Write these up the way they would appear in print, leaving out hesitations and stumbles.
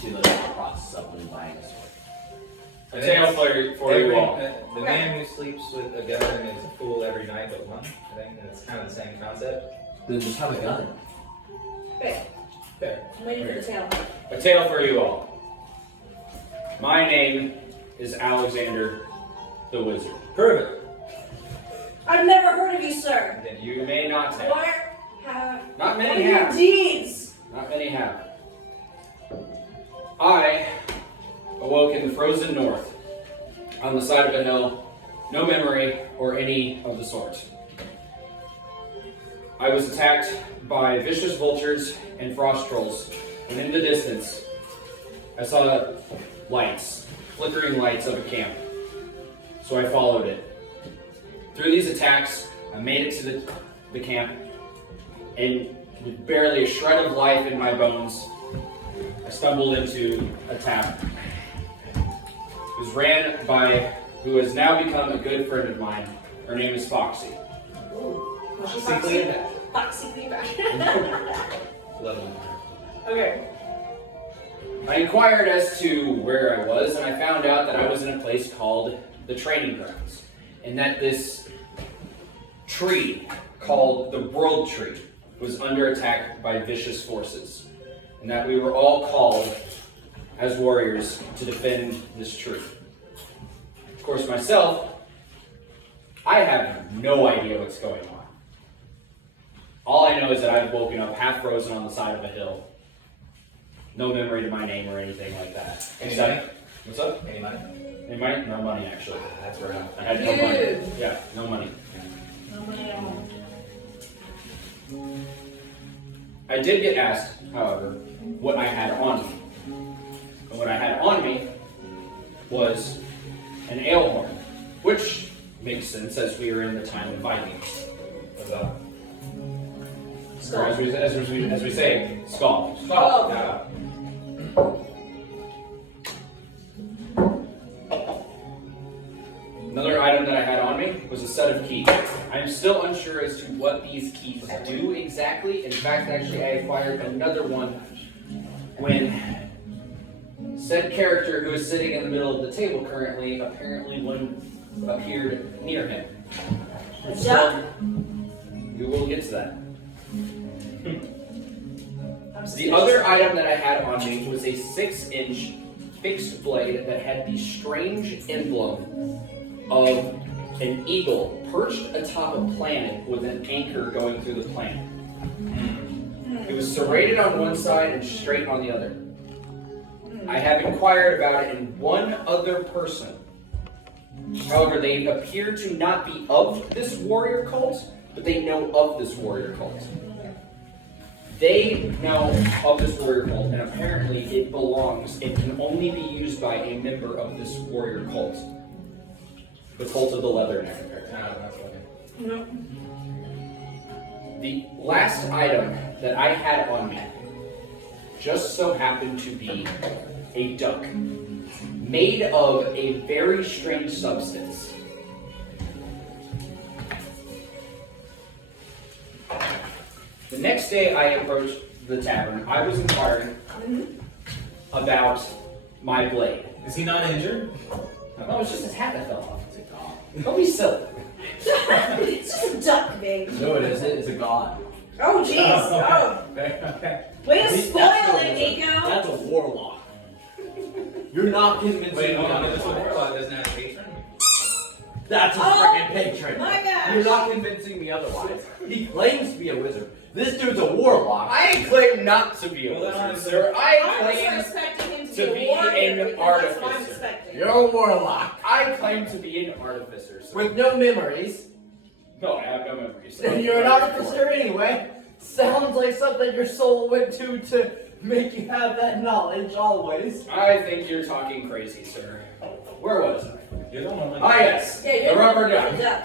to the process of them buying a sword. A tale for you all. The man who sleeps with a gun is a fool every night but one. I think it's kind of the same concept. Then just have a gun. Okay, Fair. I'm waiting for the tail. A tale for you all. My name is Alexander the Wizard. Prove it. I've never heard of you, sir. Then you may not have. What have Not what many are your have. deeds? Not many have. I awoke in the frozen north, on the side of a hill, no memory or any of the sort. I was attacked by vicious vultures and frost trolls, and in the distance, I saw lights, flickering lights of a camp. So I followed it. Through these attacks, I made it to the camp, and with barely a shred of life in my bones, I stumbled into a tavern. It was ran by who has now become a good friend of mine. Her name is Foxy. Ooh. Foxy Cleopatra. Foxy Cleopatra. Love him. Okay. I inquired as to where I was, and I found out that I was in a place called the Training Grounds, and that this tree called the World Tree was under attack by vicious forces, and that we were all called as warriors to defend this tree. Of course, myself, I have no idea what's going on. All I know is that I've woken up half frozen on the side of a hill. No memory to my name or anything like that. Any money? What's up? Any money? Any money? No money, actually. That's right. I had no money. Dude. Yeah, no money. Nobody at home. I did get asked, however, what I had on me. And what I had on me was an ale horn, which makes sense as we are in the time of Vikings. What's up? Or as we say, skull. Oh. Yeah. Another item that I had on me was a set of keys. I am still unsure as to what these keys do exactly. In fact, actually, I acquired another one when said character who is sitting in the middle of the table currently, apparently one appeared near him. Duck. We will get to that. I'm The other item that I had on me was a 6-inch fixed blade that had the strange emblem of an eagle perched atop a planet with an anchor going through the planet. It was serrated on one side and straight on the other. I have inquired about it in one other person. However, they appear to not be of this warrior cult, but they know of this warrior cult. They know of this warrior cult, and apparently it can only be used by a member of this warrior cult. The cult of the Leatherneck, apparently. That's funny. No. The last item that I had on me just so happened to be a duck made of a very strange substance. The next day I approached the tavern. I was inquiring about my blade. Is he not injured? No, it's just his hat that fell off. Don't be silly. It's just a duck, babe. No, it isn't. It's a god. Oh, jeez. Oh. Okay. Way to See, spoil that's it, Nico. That's a warlock. You're not convincing Wait, me hold on. otherwise. This warlock doesn't have a patron? That's a Oh, freaking patron. my gosh. You're not convincing me otherwise. He claims to be a wizard. This dude's a warlock. I claim not to be a Well, then wizard, sir. I I'm claim expecting him to to be be a warrior an because that's what I'm artificer. expecting. You're a warlock. I claim to be an artificer, sir. With no memories. No, I have no memories. And you're an artificer anyway. Sounds like something your soul went to make you have that knowledge always. I think you're talking crazy, sir. Where was I? You're the one. Ah, yes, Yeah, the you're rubber you're duck. a duck.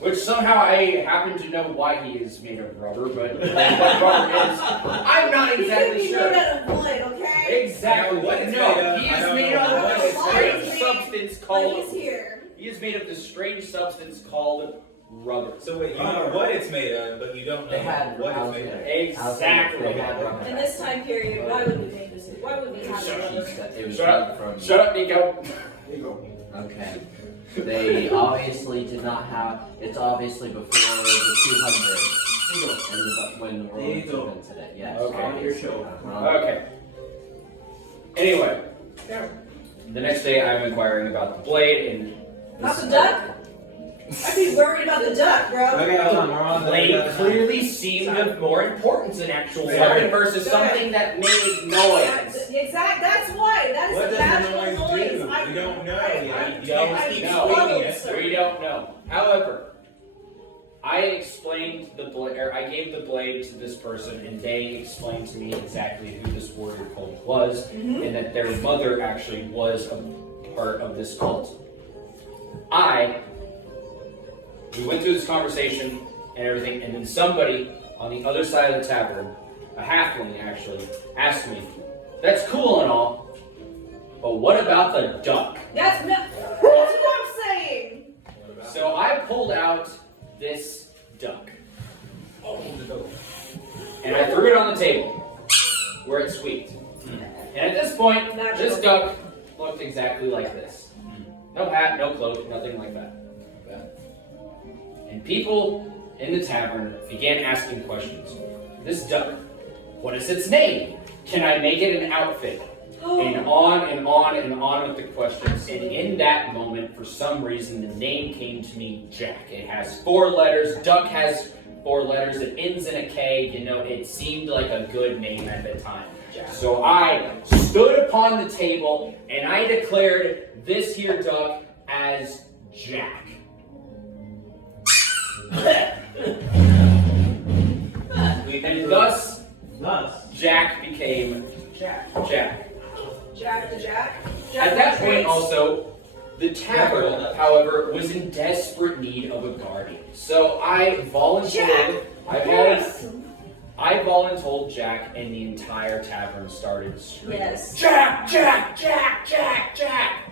Which somehow I happen to know why he is made of rubber, but what rubber is, I'm not exactly He could be sure. made out of wood, okay? Exactly. What it's No, made of, he I is don't made know of what a it's strange made of. substance But called. he's here. He is made of this strange substance called rubber. So wait, you know what it's made of, but you don't know They had what it's made of. Exactly. They had rubber. In this time period, why would we make this? Why Why would we have another? It was Shut up. from. Shut up, Nico. Okay. They obviously did not have. It's obviously before the 200. When the world invented it. Yes. Okay. On your show. Okay. Anyway, the next day I'm inquiring about the blade and Not the duck? I'd be worried about the duck, bro. Okay, hold on. We're on the blade clearly seemed of more importance than actual weapon versus something that made noise. That's why. That is What a does magical the noise noise. do? We don't know yet. We don't know. We don't know. However, I explained the blade, or I gave the blade to this person, and they explained to me exactly who this warrior cult was, and that their mother actually was a part of this cult. We went through this conversation and everything, and then somebody on the other side of the tavern, a halfling actually, asked me, "That's cool and all, but what about the duck?" That's what I'm saying. So I pulled out this duck, and I threw it on the table where it squeaked. And at this point, this duck looked exactly like this. No hat, no cloak, nothing like that. And people in the tavern began asking questions. This duck, what is its name? Can I make it an outfit? And on and on and on with the questions. And in that moment, for some reason, the name came to me, Jack. It has 4 letters. Duck has 4 letters. It ends in a K. You know, it seemed like a good name at the time. So I stood upon the table and I declared this here duck as Jack. And thus, Jack became Jack. Jack the Jack. At that point, also, the tavern, however, was in desperate need of a guardian. So I volunteered. I volunteered Jack, and the entire tavern started screaming. Yes. Jack, Jack, Jack, Jack, Jack.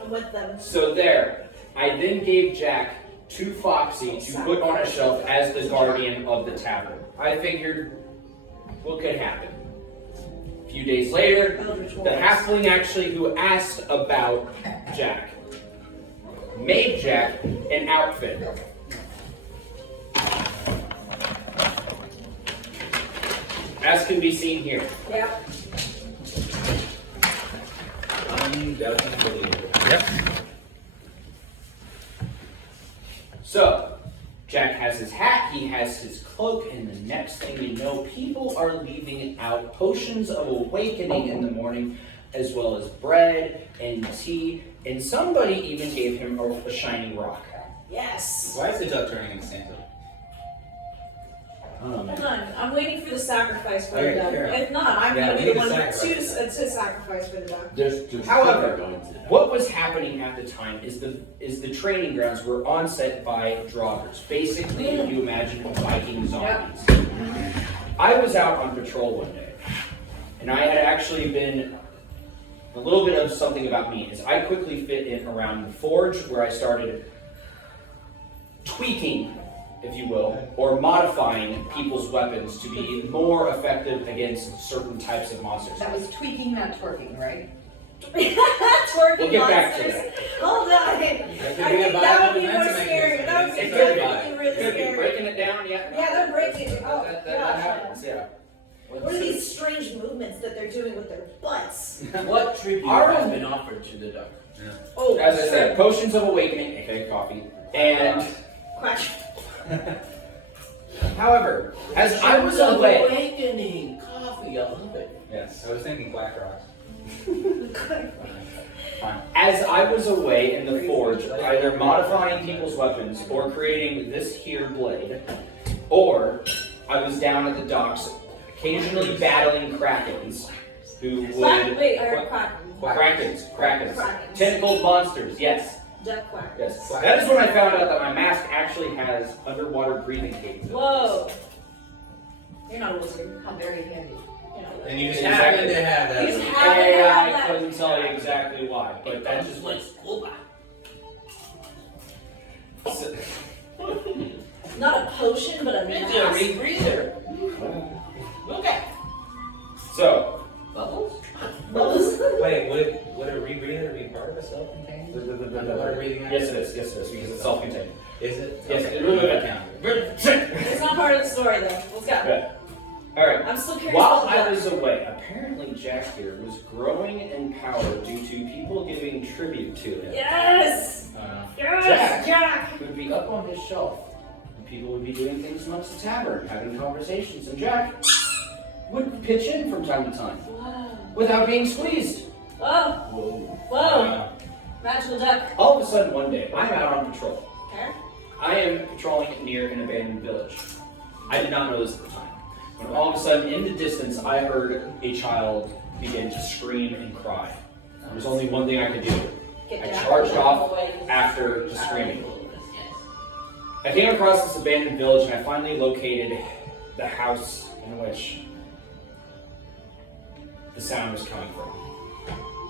I'm with them. So there, I then gave Jack to Foxy to put on a shelf as the guardian of the tavern. I figured, what could happen? A few days later, the halfling actually who asked about Jack made Jack an outfit. As can be seen here. Yep. Yep. So, Jack has his hat, he has his cloak, and the next thing you know, people are leaving out potions of awakening in the morning, as well as bread and tea, and somebody even gave him a shiny rock. Yes. Why is the duck turning into Santa? Oh, Hold man. on. I'm waiting for the sacrifice for Okay, the duck. sure. If not, I'm Yeah, going to we be the need one to to sacrifice sacrifice for the duck. There's However, going to what was happening at the time is the training grounds were onset by draugrs. Basically, if you imagine Viking zombies. I was out on patrol one day, and I had actually been a little bit of something about me is I quickly fit in around the forge where I started tweaking, if you will, or modifying people's weapons to be more effective against certain types of monsters. That was tweaking, not twerking, right? Twerking We'll get back to monsters. that. Hold on. I think that would be more scary. That would be It could be. definitely really Could be scary. breaking it down, yeah. Yeah, they're breaking it. Oh, that gosh. happens, yeah. What are these strange movements that they're doing with their butts? What tribute has been offered to the duck? Oh, As I said, potions of awakening, aka coffee, and quack. however, as I was away, Awakening, coffee, I love it. yes, I was thinking Black Rocks. as I was away in the forge, either modifying people's weapons or creating this here blade, or I was down at the docks, occasionally battling krakens, who would Wait, quack. krakens, Krakens. tentacled monsters, yes. Duck quack. Yes. That is when I found out that my mask actually has underwater breathing capabilities. Whoa. You're not a wizard. How very handy. You're not a wizard. And you just Exactly. happen to have that. You just one. happen to have I that. couldn't tell you exactly why, but that just like scuba. so, Not a potion, but a It's a mask. rebreather. Look at so bubbles. a self-contained? Yes, Underwater breathing it is. Yes, it is because it's self-contained. Is it? Yes, Okay. it really That is. counts. It's not part of the story though. Let's go. Good. All right. I'm still curious. While about I the was away, apparently Jack here was growing in power due to people giving tribute to him. Yes! Yes! Jack. Jack! Would be up on his shelf, and people would be doing things amongst the tavern, having conversations, and Jack would pitch in from time to time Whoa. without being squeezed. Whoa. Whoa. Whoa. Magical duck. All of a sudden, one day, I'm out on patrol. Okay. I am patrolling near an abandoned village. I did not know this at the time. When all of a sudden, in the distance, I heard a child begin to scream and cry. There was only one thing I could do. Get I Jack charged off away. after the screaming. I came across this abandoned village and I finally located the house in which the sound was coming from.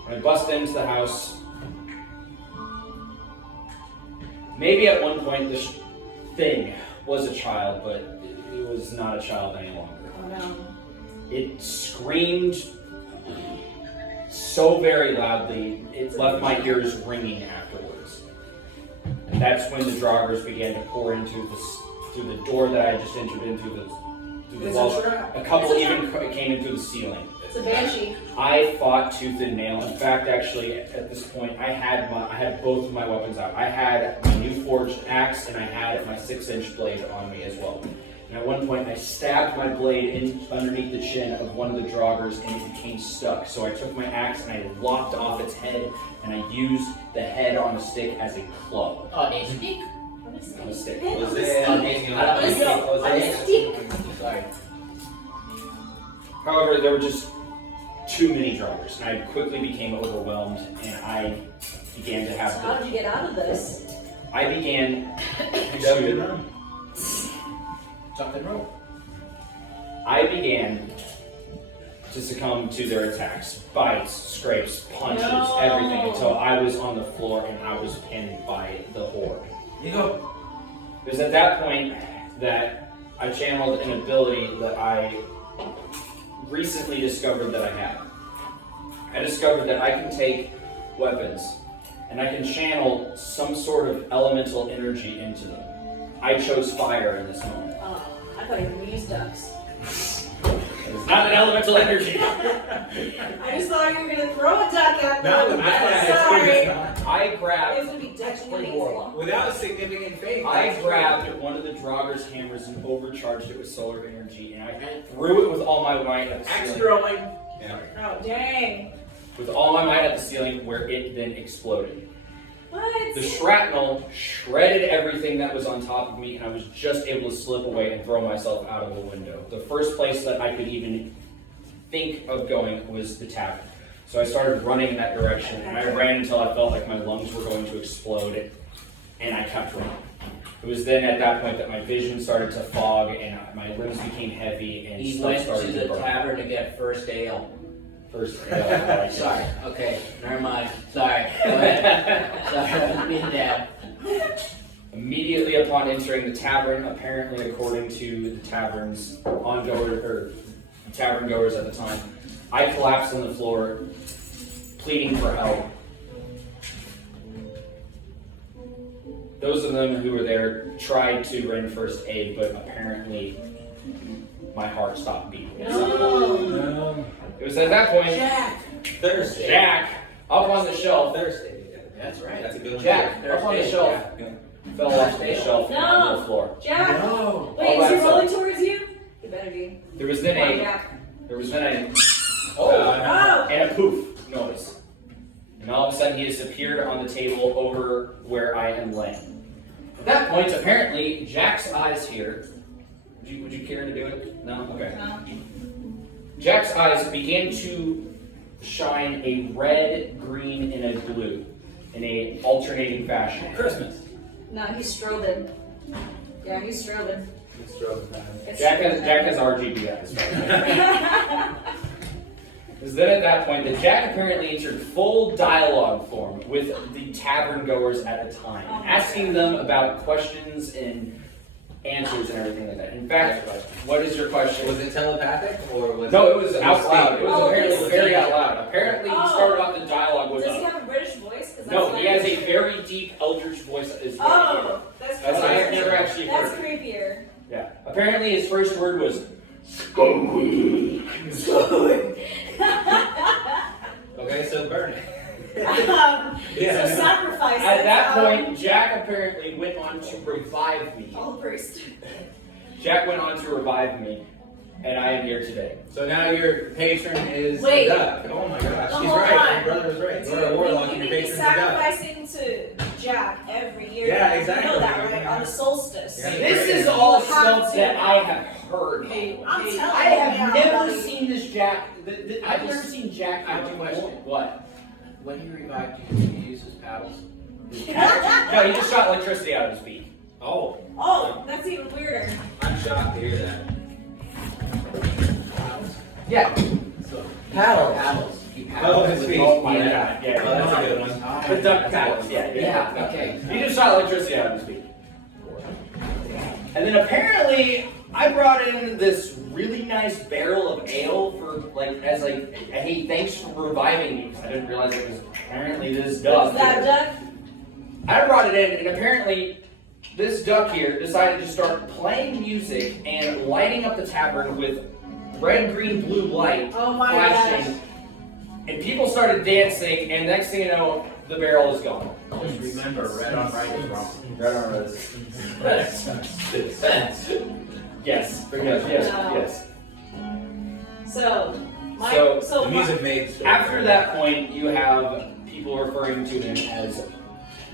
When I busted into the house, maybe at one point this thing was a child, but it was not a child any longer. Oh no. It screamed so very loudly, it left my ears ringing afterwards. And that's when the Draugrs began to pour into through the door that I just entered into, through the walls. A couple even came in through the ceiling. It's a banshee. I fought tooth and nail. In fact, actually, at this point, I had both of my weapons out. I had my new forged axe and I had my 6-inch blade on me as well. And at one point, I stabbed my blade in underneath the chin of one of the Draugrs, and it became stuck. So I took my axe and I lopped off its head, and I used the head on a stick as a club. On a stick? On a stick. Was it hanging I don't on? know. Was it- Sorry. However, there were just too many Draugrs, and I quickly became overwhelmed, and I began to So have. how did you get out of this? I began Jumped in to. room. Jumped in room. I began to succumb to their attacks, bites, scrapes, punches, No. everything, until I was on the floor and I was pinned by the horde. You go. It was at that point that I channeled an ability that I recently discovered that I had. I discovered that I can take weapons and I can channel some sort of elemental energy into them. I chose fire in this moment. Oh, I thought you were used ducks. It's not an elemental energy. I just thought you were gonna throw a duck at me. No, Sorry. I It grabbed would be definitely Play amazing. warlock. Without a significant faith. I grabbed one of the Draugrs' hammers and overcharged it with solar energy, and I threw it with all my might at the Axe ceiling. throwing. Yeah. Oh, dang. With all my might at the ceiling, where it then exploded. What? The shrapnel shredded everything that was on top of me, and I was just able to slip away and throw myself out of the window. The first place that I could even think of going was the tavern. So I started running in that direction, and I ran until I felt like my lungs were going to explode, and I kept running. It was then at that point that my vision started to fog, and my limbs became heavy, and He stuff went to started the to burn. tavern to get first ale. First, Sorry. Okay. Never mind. Sorry. Go ahead. Sorry. I'm being dad. Immediately upon entering the tavern, apparently according to the tavern's tavern goers at the time, I collapsed on the floor, pleading for help. Those of them who were there tried to render first aid, but apparently my heart stopped beating. No. It was at that point, Jack. Thursday. Jack, up on the shelf, Thursday. That's right. That's a good one. Jack, up on the shelf, fell off the shelf and onto the floor. Jack. No. Wait, All is he by rolling towards you? He better be. There was then Come on, a Jack. Oh. and a poof noise. And all of a sudden he disappeared on the table over where I am laying. At that point, apparently, Jack's eyes here. Would you care to do it? No? Okay. No. Jack's eyes began to shine a red, green, and a blue in a alternating fashion. Christmas. No, he's strobing. Yeah, he's strobing. It's strobe time. It's Jack strobing. has RGB eyes. It was then at that point that Jack apparently entered full dialogue form with the tavern goers at the time, asking them about questions and answers and everything like that. In fact, what is your question? Was it telepathic or was No, it was out loud. It was Oh, apparently this- very out loud. Apparently, he started off the dialogue with Does he us. have a British voice? Because that point, Jack apparently went on to revive me. All first. Jack went on to revive me, and I am here today. So now your patron is Wait. a duck. Oh my gosh, No, she's hold right. on. Your brother was right. You're a Dude, warlock you and your need to be patron's a duck. sacrificing to Jack every year. Yeah, You exactly. know that, right? On the solstice. Yeah. This is all You have stuff to. that I have heard. I'm telling I have you, never buddy. seen this Jack. I've never seen Jack. I have a question. What? When he revived you, did he use his paddles? No, he just shot electricity out of his beak. Oh, Oh, that's even weirder. I'm shocked to hear that. Yeah. Paddles. Paddles. He Oh, paddled his with feet. both my Yeah, yeah. Oh, that's a good one. The duck paddles. Yeah, Yeah, okay. He just shot electricity out of his beak. And then apparently, I brought in this really nice barrel of ale for as hey, thanks for reviving me. 'Cause I didn't realize it was apparently this duck. Was that duck? I brought it in, and apparently, this duck here decided to start playing music and lighting up the tavern with red, green, blue light Oh my flashing. gosh. And people started dancing, and next thing you know, the barrel is gone. Just remember, red on right is wrong. Red on red. Yes, yes. So, So, The music made story. After that point, you have people referring to him as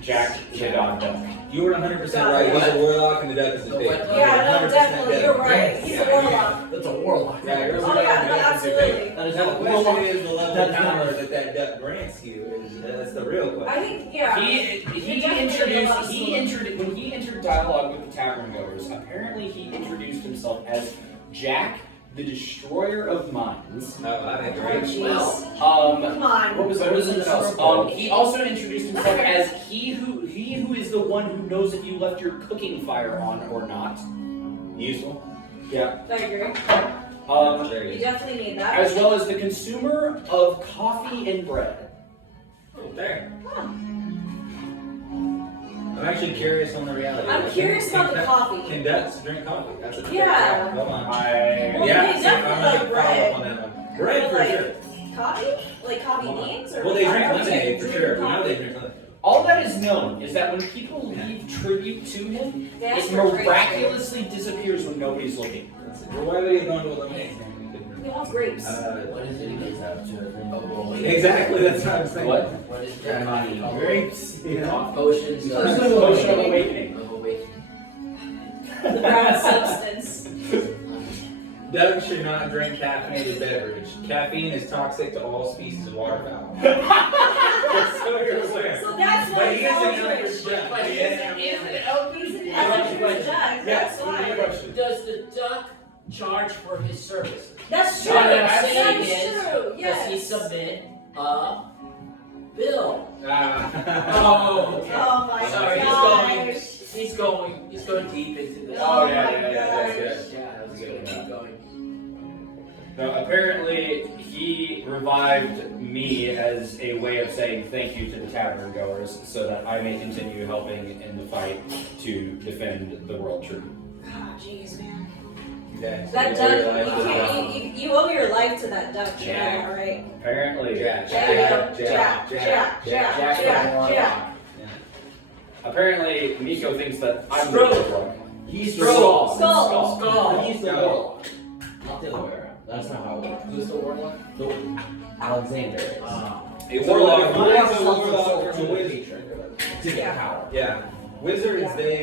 Jack the God Duck. You were 100% right. He's a warlock and the duck is a The pig. what? Yeah, no, 100% definitely, dead. you're right. He's a warlock. That's a warlock. Yeah, you're Oh yeah, no, absolutely. That is Now not the a question warlock. is the level of That's power not- that duck grants you. That's the real question. I think, yeah. He definitely a lot of introduced when he entered dialogue with the tavern goers. Apparently, he introduced himself as Jack, the Destroyer of Minds. Oh, I think Oh, great. jeez. Come on. What was it else? He also introduced himself as he who is the one who knows if you left your cooking fire on or not. Useful. Yeah. I agree. There You you go. definitely need that. As well as the consumer of coffee and bread. Oh, there. Huh. I'm actually curious on the reality. I'm curious about the coffee. Can ducks drink coffee? That's a Yeah. Hold on. Well, Yeah, they see, I'm definitely gonna like follow bread. up on that one. Bread for Like, sure. Coffee? Like coffee beans? Or Well, they I drink don't lemonade for drink sure. We know coffee. they drink lemonade. All that is known is that when people leave tribute to him, They ask it for grapes. miraculously disappears when nobody's looking. Well, why would he go into a lemonade stand? He wants grapes. What is it he gets out to? Exactly, that's what I'm saying. What? What is that? Grapes. Yeah. Potions of Potion of awakening. Of awakening. The brown substance. Doug should not drink caffeinated beverage. Caffeine is toxic to all species of waterfowl. So that's why But he he's is an always eldritch rich. duck. He is an eldritch. He's an I like eldritch the duck. question. That's why. Does the duck charge for his services? That's true. What I'm That's saying is, true. Yes. Does he submit a bill? Oh. Oh my Sorry, gosh. he's going deep into this. Oh yeah, my yeah, yeah, gosh. that's Yeah, that's good. Keep going. No, apparently he revived me as a way of saying thank you to the tavern goers so that I may continue helping in the fight to defend the world true. Ah, jeez, man. Okay, so That you duck, realize you that- can't, you owe your life to that duck, Jack. yeah, right? Apparently, Jack. There you go. Jack. apparently Miko thinks that I'm Stroke. the warlock. He's the Skull. warlock. Skull. Skull. He's the Skull. warlock. Not the other way around. That's not how it works. Who's the warlock? The Alexander is. A So warlock. the warlock is a Warlock warlock to from the wizard. patron to get power. Yeah. Wizards, they